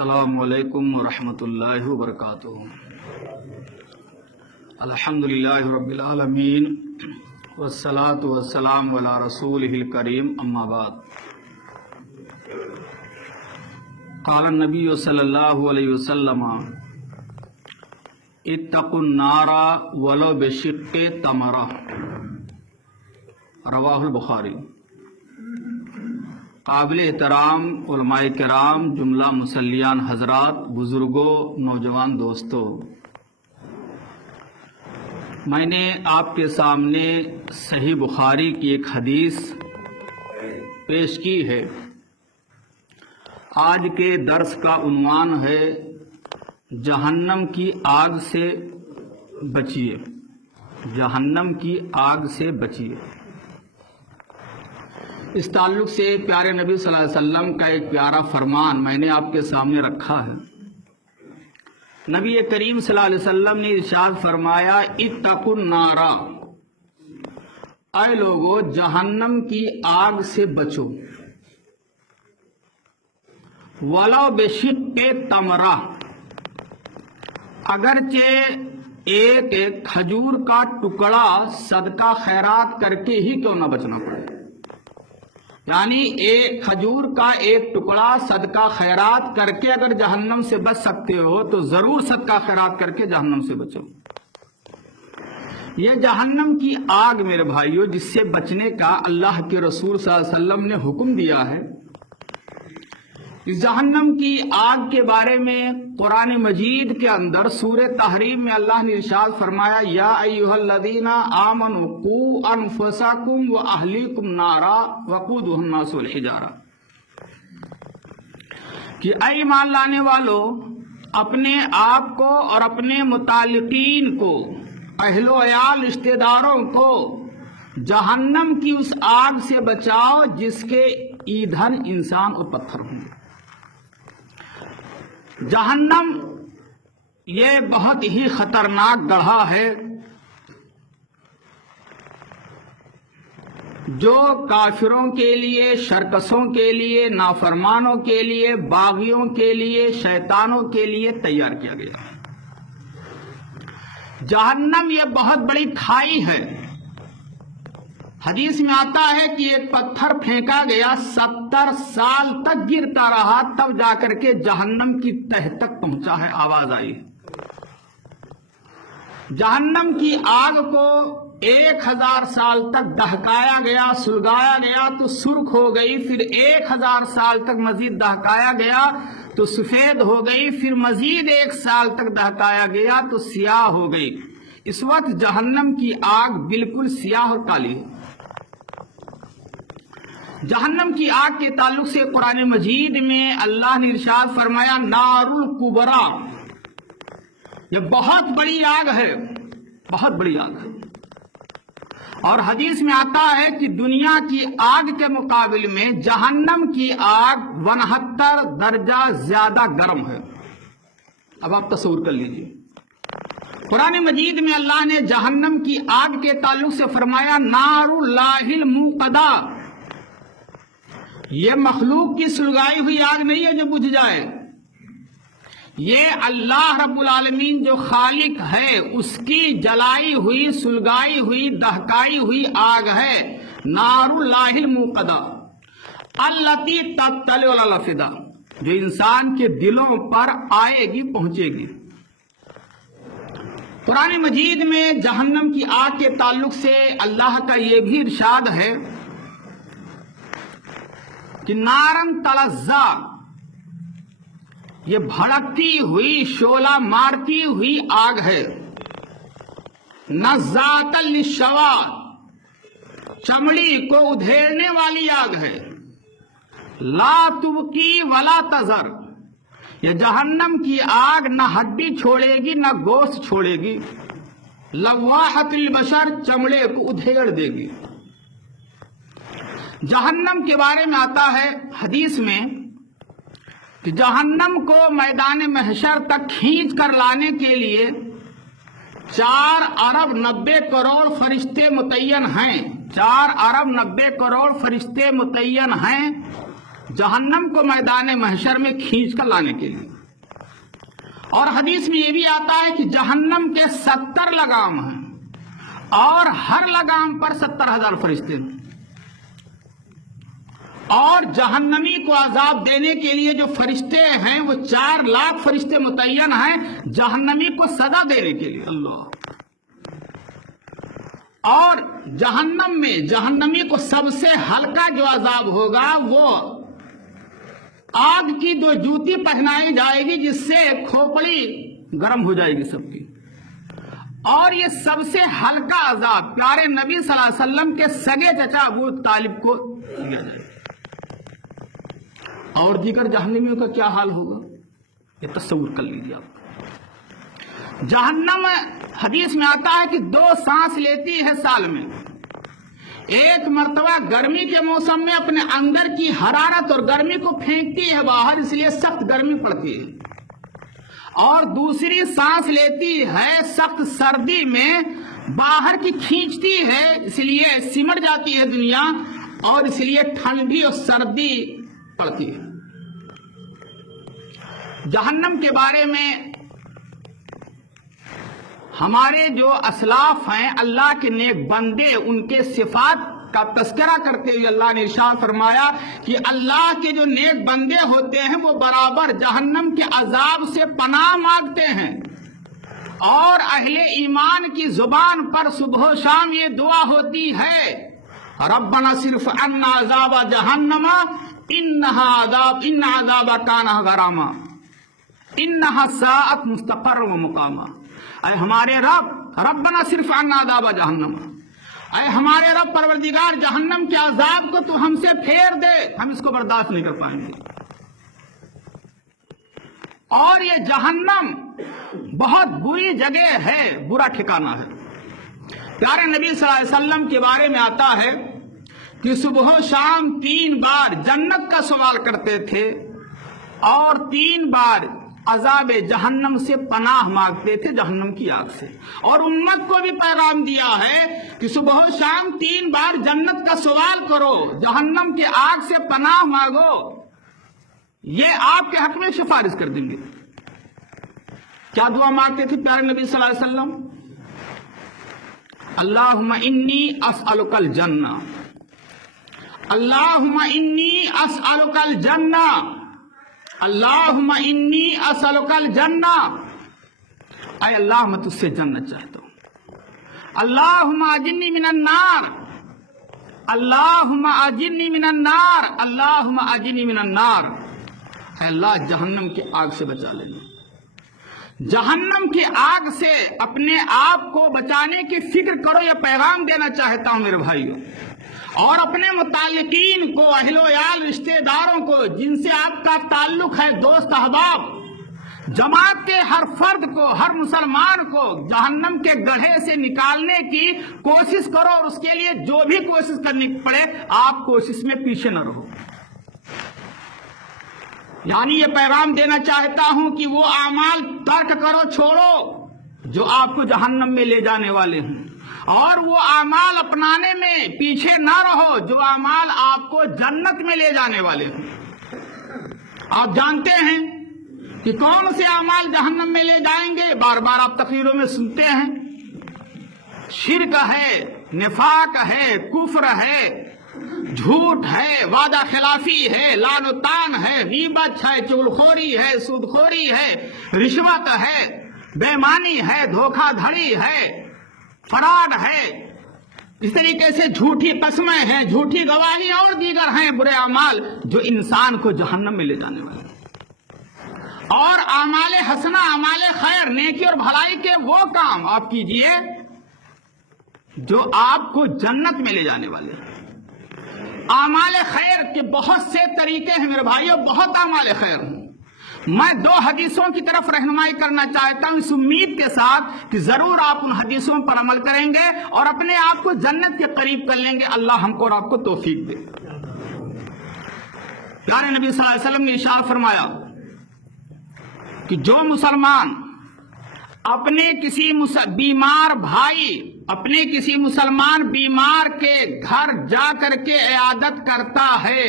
السلام علیکم ورحمۃ اللہ وبرکاتہ۔ الحمدللہ رب العالمین والصلاة والسلام علی رسولہ الکریم، اما بعد۔ قال النبی صلی اللہ علیہ وسلم اتقوا النار ولو بشق تمرہ، رواہ البخاری۔ قابل احترام علماء کرام، جملہ مسلیان حضرات، بزرگوں، نوجوان دوستوں، میں نے آپ کے سامنے صحیح بخاری کی ایک حدیث پیش کی ہے۔ آج کے درس کا عنوان ہے جہنم کی آگ سے بچیے، جہنم کی آگ سے بچیے۔ اس تعلق سے پیارے نبی صلی اللہ علیہ وسلم کا ایک پیارا فرمان میں نے آپ کے سامنے رکھا ہے۔ نبی کریم صلی اللہ علیہ وسلم نے ارشاد فرمایا اتقوا النار، اے لوگو جہنم کی آگ سے بچو، ولو بشق تمرہ، اگرچہ ایک کھجور کا ٹکڑا صدقہ خیرات کر کے ہی کیوں نہ بچنا پڑے، یعنی ایک کھجور کا ایک ٹکڑا صدقہ خیرات کر کے اگر جہنم سے بچ سکتے ہو تو ضرور صدقہ خیرات کر کے جہنم سے بچو۔ یہ جہنم کی آگ میرے بھائیوں جس سے بچنے کا اللہ کے رسول صلی اللہ علیہ وسلم نے حکم دیا ہے، اس جہنم کی آگ کے بارے میں قرآن مجید کے اندر سورہ تحریم میں اللہ نے ارشاد فرمایا یا ایھا الذین آمنوا قوا انفسکم واہلیکم نارا وقودھا الناس والحجارہ، کہ اے ایمان لانے والو اپنے آپ کو اور اپنے متعلقین کو، اہل و عیال رشتہ داروں کو جہنم کی اس آگ سے بچاؤ جس کے ایندھن انسان اور پتھر ہوں گے۔ جہنم یہ بہت ہی خطرناک گڑھا ہے جو کافروں کے لیے، شرکسوں کے لیے، نافرمانوں کے لیے، باغیوں کے لیے، شیطانوں کے لیے تیار کیا گیا۔ جہنم یہ بہت بڑی کھائی ہے۔ حدیث میں آتا ہے کہ ایک پتھر پھینکا گیا 70 سال تک گرتا رہا تب جا کر کے جہنم کی تہ تک پہنچا ہے، آواز آئی۔ جہنم کی آگ کو 1000 سال تک دہکایا گیا، سلگایا گیا تو سرخ ہو گئی، پھر 1000 سال تک مزید دہکایا گیا تو سفید ہو گئی، پھر مزید 1 سال تک دہکایا گیا تو سیاہ ہو گئی۔ اس وقت جہنم کی آگ بالکل سیاہ اور کالی ہے۔ جہنم کی آگ کے تعلق سے قرآن مجید میں اللہ نے ارشاد فرمایا نار الکبریٰ، یہ بہت بڑی آگ ہے، بہت بڑی آگ ہے۔ اور حدیث میں آتا ہے کہ دنیا کی آگ کے مقابل میں جہنم کی آگ 69 درجہ زیادہ گرم ہے۔ اب آپ تصور کر لیجئے، قرآن مجید میں اللہ نے جہنم کی آگ کے تعلق سے فرمایا نار اللہ الموقدہ، یہ مخلوق کی سلگائی ہوئی آگ نہیں ہے جو بجھ جائے، یہ اللہ رب العالمین جو خالق ہے اس کی جلائی ہوئی، سلگائی ہوئی، دہکائی ہوئی آگ ہے۔ نار اللہ الموقدہ التی تطلع علی الافئدہ، جو انسان کے دلوں پر آئے گی، پہنچے گی۔ قرآن مجید میں جہنم کی آگ کے تعلق سے اللہ کا یہ بھی ارشاد ہے کہ نارن تلظا، یہ بھڑکتی ہوئی، شعلہ مارتی ہوئی آگ ہے۔ نزاعۃ للشوا، چمڑی کو ادھیڑنے والی آگ ہے۔ لا تبقی ولا تذر، یہ جہنم کی آگ نہ ہڈی چھوڑے گی نہ گوشت چھوڑے گی۔ لواحۃ للبشر، چمڑے کو ادھیڑ دے گی۔ جہنم کے بارے میں آتا ہے حدیث میں کہ جہنم کو میدان محشر تک کھینچ کر لانے کے لیے 4 ارب 90 کروڑ فرشتے متعین ہیں، 4 ارب 90 کروڑ فرشتے متعین ہیں، जहन्नम को मैदान महशर में खींच कर लाने के लिए। और हदीस में यह भी आता है कि जहन्नम के 70 लगाम हैं और हर लगाम पर 70,000 फरिश्ते हैं। और जहन्नमी को अजाब देने के लिए जो फरिश्ते हैं वो 4 लाख फरिश्ते मुतय्यन हैं जहन्नमी को सजा देने के लिए। अल्लाह। और जहन्नम में जहन्नमी को सबसे हल्का जो अजाब होगा वो आग की 2 जूती पहनाई जाएगी जिससे खोपड़ी गर्म हो जाएगी सबकी। और ये सबसे हल्का अजाब प्यारे नबी सल्लल्लाहु अलैहि वसल्लम के सगे चचा अबू तालिब को दिया जाएगा। और दीगर जहन्नमियों का क्या हाल होगा ये तस्वीर कर लीजिए आप। जहन्नम हदीस में आता है कि 2 सांस लेती है साल में। एक मर्तबा गर्मी के मौसम में अपने अंदर की हरारत और गर्मी को फेंकती है बाहर, इसलिए सख्त गर्मी पड़ती है। और दूसरी सांस लेती है सख्त सर्दी में, बाहर की खींचती है, इसलिए सिमट जाती है दुनिया और इसलिए ठंडी और सर्दी पड़ती है। जहन्नम के बारे में हमारे जो असलाफ हैं अल्लाह के नेक बंदे उनके सिफात का तस्करा करते हुए अल्लाह ने इरशाद फरमाया कि अल्लाह के जो नेक बंदे होते हैं वो बराबर जहन्नम के अजाब से पनाह मांगते हैं। और अहले ईमान की जुबान पर सुबह शाम ये दुआ होती है, रब्बना सिर्फ अन्ना अज़ाब जहन्नमा इन्ना अज़ाब काना गरामा इन्नहा साअत मुस्तक़र्र व मुकामा। ऐ हमारे रब, रब्बना सिर्फ अन्ना अज़ाब जहन्नमा, ऐ हमारे रब परवरदिगार जहन्नम के अजाब को तू हमसे फेर दे, हम इसको बर्दाश्त नहीं कर पाएंगे। और ये जहन्नम बहुत बुरी जगह है, बुरा ठिकाना है। प्यारे नबी सल्लल्लाहु अलैहि वसल्लम के बारे में आता है कि सुबह शाम 3 बार जन्नत का सवाल करते थे और 3 बार अजाब जहन्नम से पनाह मांगते थे, जहन्नम की आग से। और उम्मत को भी पैगाम दिया है कि सुबह शाम 3 बार जन्नत का सवाल करो, जहन्नम के आग से पनाह मांगो, ये आपके हक में सिफारिश कर देंगे। क्या दुआ मांगते थे प्यारे नबी सल्लल्लाहु अलैहि वसल्लम? अल्लाहुम्मा इन्नी अस्अलुकल जन्ना, अल्लाहुम्मा इन्नी अस्अलुकल जन्ना, अल्लाहुम्मा इन्नी अस्अलुकल जन्ना। ऐ अल्लाह मैं तुझसे जन्नत चाहता हूं। अल्लाहुम्मा अजिन्नी मिनन नार, अल्लाहुम्मा अजिन्नी मिनन नार, अल्लाहुम्मा अजिन्नी मिनन नार। ऐ अल्लाह जहन्नम की आग से बचा लेना। जहन्नम की आग से अपने आप को बचाने की फिक्र करो, यह पैगाम देना चाहता हूं मेरे भाइयों। और अपने मुताल्लिकीन को, अहलो याल, रिश्तेदारों को जिनसे आपका ताल्लुक है, दोस्त अहबाब, जमात के हर फर्द को, हर मुसलमान को जहन्नम के गड्ढे से निकालने की कोशिश करो और उसके लिए जो भी कोशिश करनी पड़े आप कोशिश में पीछे न रहो। यानी ये पैगाम देना चाहता हूं कि वो आमाल तर्क करो, छोड़ो जो आपको जहन्नम में ले जाने वाले हैं, और वो आमाल अपनाने में पीछे ना रहो जो आमाल आपको जन्नत में ले जाने वाले हैं। आप जानते हैं कि कौन से आमाल जहन्नम में ले जाएंगे, बार बार आप तकरीरों में सुनते हैं। शिर्क है, निफाक है, कुफ्र है, झूठ है, वादा खिलाफी है, लानतान है, गीबत है, चुगलखोरी है, सूदखोरी है, रिश्वत है, बेईमानी है, धोखाधड़ी है, फराड है, इस तरीके से झूठी कस्में हैं, झूठी गवाही और दीगर हैं बुरे अमाल जो इंसान को जहन्नम में ले जाने वाले हैं। और आमाल हसना, आमाल खैर, नेकी और भलाई के वो काम आप कीजिए जो आपको जन्नत में ले जाने वाले हैं। आमाल खैर के बहुत से तरीके हैं मेरे भाइयों, बहुत आमाल खैर हैं। मैं 2 हदीसों की तरफ रहनुमाई करना चाहता हूं इस उम्मीद के साथ कि जरूर आप उन हदीसों पर अमल करेंगे और अपने आप को जन्नत के करीब कर लेंगे। अल्लाह हमको और आपको तौफीक दे। प्यारे नबी सल्लल्लाहु अलैहि वसल्लम ने इरशाद फरमाया कि जो मुसलमान अपने किसी बीमार भाई, अपने किसी मुसलमान बीमार के घर जाकर के इयादत करता है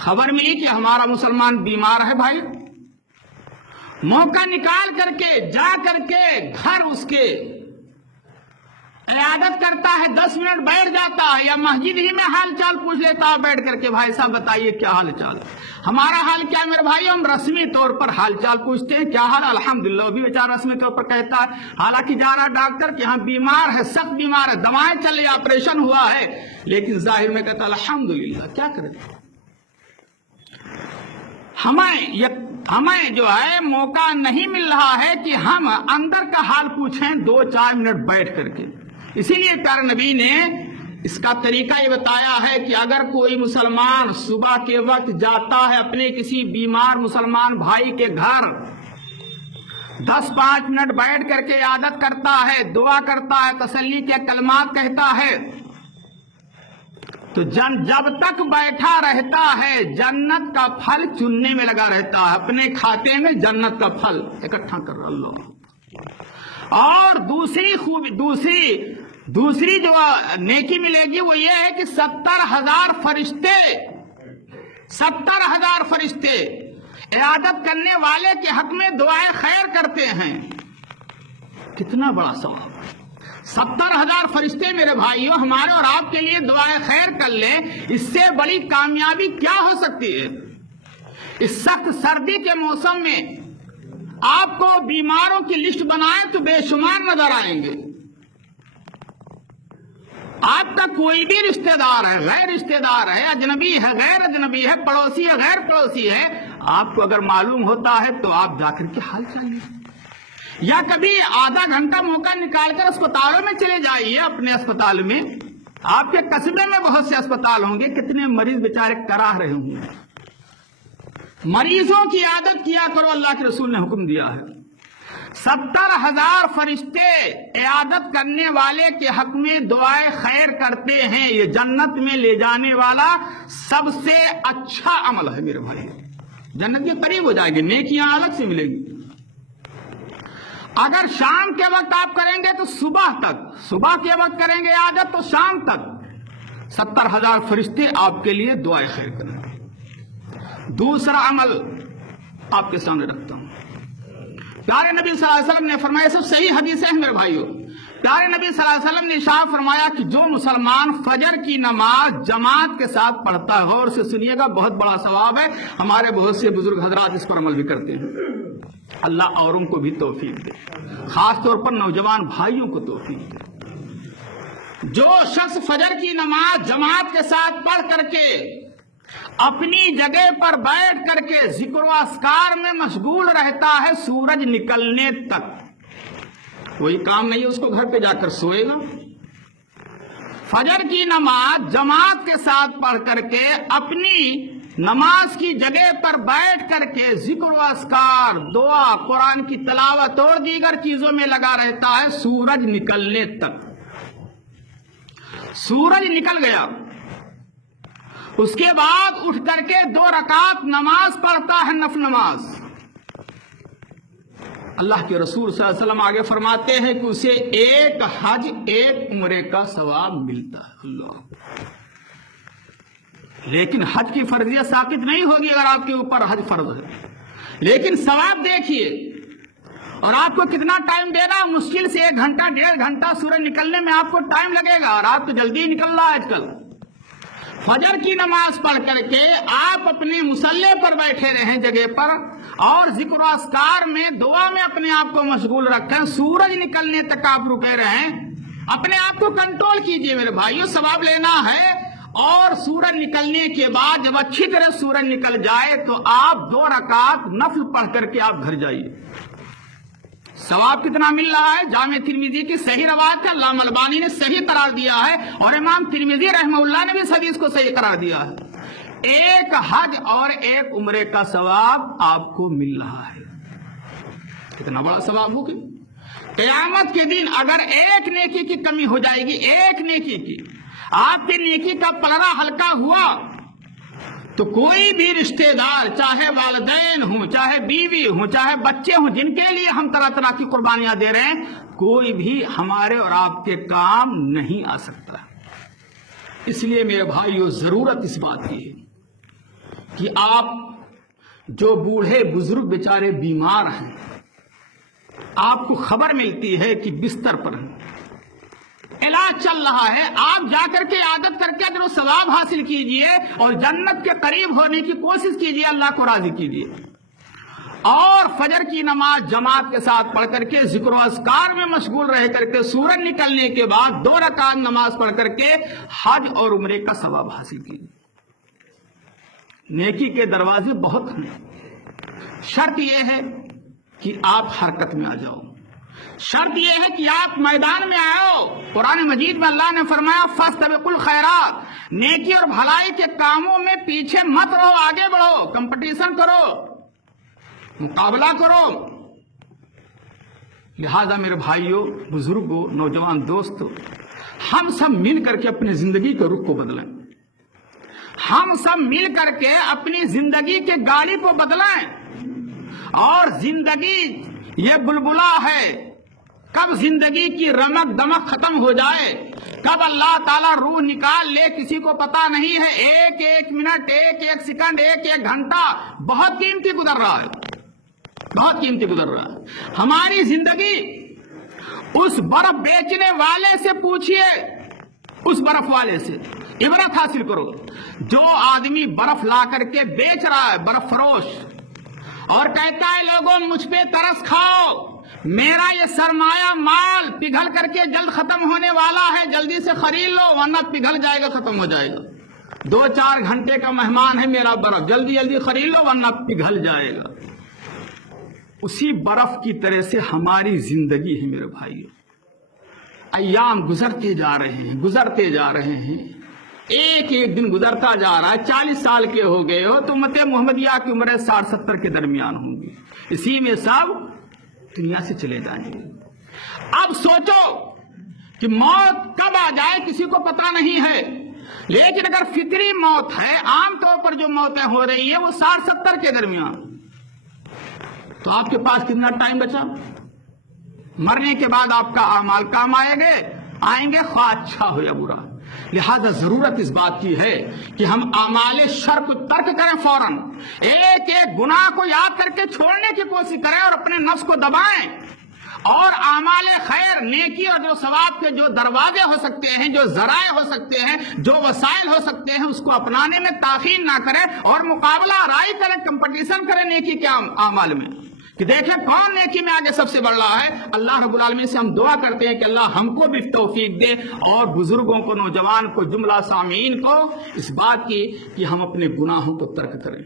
खबर मिली कि हमारा मुसलमान बीमार है भाई, मौका निकाल करके जा करके घर उसके इयादत करता है, 10 मिनट बैठ जाता है या मस्जिद ही में हाल चाल पूछ लेता है बैठ करके, भाई साहब बताइए क्या हाल चाल। हमारा हाल क्या है मेरे भाई, हम रस्मी तौर पर हाल चाल पूछते हैं, क्या हाल, अल्हम्दुलिल्लाह भी बेचारा रस्मी तौर पर कहता है, हालांकि जा रहा डॉक्टर कि हाँ बीमार है, सख्त बीमार है, दवाएं चल रही, ऑपरेशन हुआ है, लेकिन जाहिर में कहता अल्हम्दुलिल्लाह। क्या करें, हमें जो है मौका नहीं मिल रहा है कि हम अंदर का हाल पूछें 2-4 मिनट बैठ करके। इसीलिए प्यारे नबी ने इसका तरीका ये बताया है कि अगर कोई मुसलमान सुबह के वक्त जाता है अपने किसी बीमार मुसलमान भाई के घर, 10-5 मिनट बैठ करके इयादत करता है, दुआ करता है, तसल्ली के कलमात कहता है, तो जब तक बैठा रहता है जन्नत का फल चुनने में लगा रहता है, अपने खाते में जन्नत का फल इकट्ठा कर रहा है। और दूसरी जो नेकी मिलेगी वो ये है कि 70,000 फरिश्ते इयादत करने वाले के हक में दुआएं खैर करते हैं। कितना बड़ा सवाब, 70,000 फरिश्ते मेरे भाइयों हमारे और आपके लिए दुआएं खैर कर ले, इससे बड़ी कामयाबी क्या हो सकती है। इस सख्त सर्दी के मौसम में आपको बीमारों की लिस्ट बनाए तो बेशुमार नजर आएंगे। आपका कोई भी रिश्तेदार है, गैर रिश्तेदार है, अजनबी है, गैर अजनबी है, पड़ोसी है, गैर पड़ोसी है, आपको अगर मालूम होता है तो आप जाकर के हाल चाहिए, या कभी आधा घंटा मौका निकालकर अस्पतालों में चले जाइए। अपने अस्पताल में, आपके कस्बे में बहुत से अस्पताल होंगे, कितने मरीज बेचारे कराह रहे होंगे। मरीजों की आदत किया करो, अल्लाह के रसूल ने हुक्म दिया है। 70,000 फरिश्ते इयादत करने वाले के हक में दुआएं खैर करते हैं। ये जन्नत में ले जाने वाला सबसे अच्छा अमल है मेरे भाई, जन्नत के करीब हो जाएंगे, नेकियां अलग से मिलेंगी। अगर शाम के वक्त आप करेंगे तो सुबह के वक्त करेंगे इयादत तो शाम तक 70,000 फरिश्ते आपके लिए दुआएं खैर करेंगे। दूसरा अमल आपके सामने रखता हूं, प्यारे नबी सल्लल्लाहु अलैहि वसल्लम ने फरमाया, सब सही हदीस है मेरे भाइयों, प्यारे नबी सल्लल्लाहु अलैहि वसल्लम ने इरशाद फरमाया कि जो मुसलमान फजर की नमाज जमात के साथ पढ़ता है, और से सुनिएगा बहुत बड़ा सवाब है, हमारे बहुत से बुजुर्ग हजरात इस पर अमल भी करते हैं, अल्लाह औरों को भी तौफीक दे, खास तौर पर नौजवान भाइयों को तौफीक दे। जो शख्स फजर की नमाज जमात के साथ पढ़ करके अपनी जगह पर बैठ करके जिक्र व अस्कार में मशगूल रहता है सूरज निकलने तक, कोई काम नहीं है उसको, घर पे जाकर सोएगा। फजर की नमाज जमात के साथ पढ़ करके अपनी नमाज की जगह पर बैठ करके जिक्र व अस्कार, दुआ, कुरान की तलावत और दीगर चीजों में लगा रहता है सूरज निकलने तक। सूरज निकल गया, उसके बाद उठ करके 2 रकात नमाज पढ़ता है, नफल नमाज। अल्लाह के रसूल सल्लल्लाहु अलैहि वसल्लम आगे फरमाते हैं कि उसे एक हज एक उम्रे का सवाब मिलता है। अल्लाह, लेकिन हज की फर्जियत साबित नहीं होगी अगर आपके ऊपर हज फर्ज है, लेकिन सवाब देखिए। और आपको कितना टाइम देना, मुश्किल से 1 घंटा 1.5 घंटा सूरज निकलने में आपको टाइम लगेगा, और आप तो जल्दी ही निकल रहा है आजकल। फजर की नमाज पढ़ करके आप अपने मुसल्ले पर बैठे रहें जगह पर, और जिक्र अस्कार में दुआ में अपने आप को मशगूल रखें, सूरज निकलने तक आप रुके रहें, अपने आप को कंट्रोल कीजिए मेरे भाइयों, सवाब लेना है। और सूरज निकलने के बाद जब अच्छी तरह सूरज निकल जाए तो आप 2 रकात नफल पढ़ करके आप घर जाइए। सवाब कितना मिल रहा है, जामे तिरमिजी की सही रवायत है, अल्लामा अलबानी ने सही करार दिया है, और इमाम तिरमिजी रहमहुल्लाह ने भी इस हदीस को सही करार दिया है। एक हज और एक उम्रे का सवाब आपको मिल रहा है। कितना बड़ा सवाब हो गया। क़यामत के दिन अगर एक नेकी की कमी हो जाएगी, एक नेकी की, आपके नेकी का पारा हल्का हुआ तो कोई भी रिश्तेदार, चाहे वालिदैन हो, चाहे बीवी हो, चाहे बच्चे हो, जिनके लिए हम तरह तरह की कुर्बानियां दे रहे हैं, कोई भी हमारे और आपके काम नहीं आ सकता। इसलिए मेरे भाइयों, जरूरत इस बात की है کہ آپ جو بوڑھے بزرگ بیچارے بیمار ہیں، آپ کو خبر ملتی ہے کہ بستر پر ہیں، علاج چل رہا ہے، آپ جا کر کے عادت کر کے اگر وہ ثواب حاصل کیجئے اور جنت کے قریب ہونے کی کوشش کیجئے، اللہ کو راضی کیجئے، اور فجر کی نماز جماعت کے ساتھ پڑھ کر کے ذکر و اذکار میں مشغول رہ کر کے سورج نکلنے کے بعد 2 رکعت نماز پڑھ کر کے حج اور عمرے کا ثواب حاصل کیجئے۔ نیکی کے دروازے بہت ہیں، شرط یہ ہے کہ آپ حرکت میں آ جاؤ، شرط یہ ہے کہ آپ میدان میں آؤ۔ قرآن مجید میں اللہ نے فرمایا فاستبقوا الخیرات، نیکی اور بھلائی کے کاموں میں پیچھے مت رہو، آگے بڑھو، کمپٹیشن کرو، مقابلہ کرو۔ لہذا میرے بھائیوں، بزرگوں، نوجوان دوستوں، ہم سب مل کر کے اپنی زندگی کے رخ کو بدلیں، ہم سب مل کر کے اپنی زندگی کے گاڑی کو بدلیں۔ اور زندگی یہ بلبلا ہے، کب زندگی کی رمق دمک ختم ہو جائے، کب اللہ تعالیٰ روح نکال لے کسی کو پتا نہیں ہے۔ ایک ایک منٹ، ایک ایک سیکنڈ، ایک ایک گھنٹہ بہت قیمتی گزر رہا ہے، بہت قیمتی گزر رہا ہے۔ ہماری زندگی اس برف بیچنے والے سے پوچھئے، اس برف والے سے عبرت حاصل کرو جو آدمی برف لا کر کے بیچ رہا ہے، برف فروش، اور کہتا ہے لوگوں مجھ پہ ترس کھاؤ، میرا یہ سرمایہ مال پگھل کر کے جلد ختم ہونے والا ہے، جلدی سے خرید لو ورنہ پگھل جائے گا، ختم ہو جائے گا، 2-4 گھنٹے کا مہمان ہے میرا برف، جلدی جلدی خرید لو ورنہ پگھل جائے گا۔ اسی برف کی طرح سے ہماری زندگی ہے میرے بھائیوں، ایام گزرتے جا رہے ہیں، گزرتے جا رہے ہیں، ایک ایک دن گزرتا جا رہا ہے۔ 40 سال کے ہو گئے ہو تو امت محمدیہ کی عمر 60-70 کے درمیان ہوں گی، اسی میں سب دنیا سے چلے جائیں گے۔ اب سوچو کہ موت کب آ جائے کسی کو پتا نہیں ہے، لیکن اگر فطری موت ہے، عام طور پر جو موتیں ہو رہی ہیں وہ 60-70 کے درمیان، تو آپ کے پاس کتنا ٹائم بچا؟ مرنے کے بعد آپ کا اعمال کام آئیں گے خواہ اچھا ہو یا برا۔ لہذا ضرورت اس بات کی ہے کہ ہم اعمال شر کو ترک کریں، فوراً ایک ایک گناہ کو یاد کر کے چھوڑنے کی کوشش کریں اور اپنے نفس کو دبائیں، اور اعمال خیر، نیکی اور جو ثواب کے جو دروازے ہو سکتے ہیں، جو ذرائع ہو سکتے ہیں، جو وسائل ہو سکتے ہیں، اس کو اپنانے میں تاخیر نہ کریں اور مقابلہ رائی کریں، کمپٹیشن کریں نیکی کے اعمال میں، کہ دیکھیں کون نیکی میں آگے سب سے بڑھ رہا ہے۔ اللہ رب العالمین سے ہم دعا کرتے ہیں کہ اللہ ہم کو بھی توفیق دے، اور بزرگوں کو، نوجوان کو، جملہ سامعین کو اس بات کی کہ ہم اپنے گناہوں کو ترک کریں،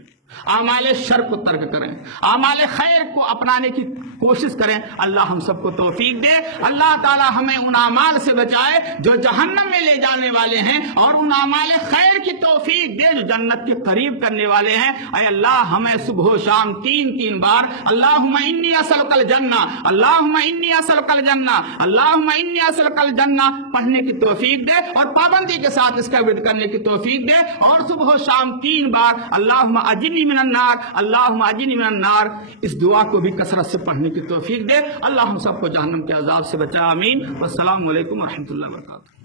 اعمال شر کو ترک کریں، اعمال خیر کو اپنانے کی کوشش کریں۔ اللہ ہم سب کو توفیق دے، اللہ تعالی ہمیں ان اعمال سے بچائے جو جہنم میں لے جانے والے ہیں، اور ان اعمال خیر کی توفیق دے جو جنت کے قریب کرنے والے ہیں۔ اے اللہ ہمیں صبح و شام 3 بار اللہم انی اسألک الجنہ، اللہم انی اسألک الجنہ، اللہم انی اسألک الجنہ پڑھنے کی توفیق دے، اور پابندی کے ساتھ اس کا ورد کرنے کی توفیق دے، اور صبح و شام 3 بار اللہم اجنی من النار، اللہم اجنی من النار، اس دعا کو بھی کثرت سے پڑھنے کی توفیق دے۔ اللہ ہم سب کو جہنم کے عذاب سے بچا، آمین۔ والسلام علیکم ورحمۃ اللہ وبرکاتہ۔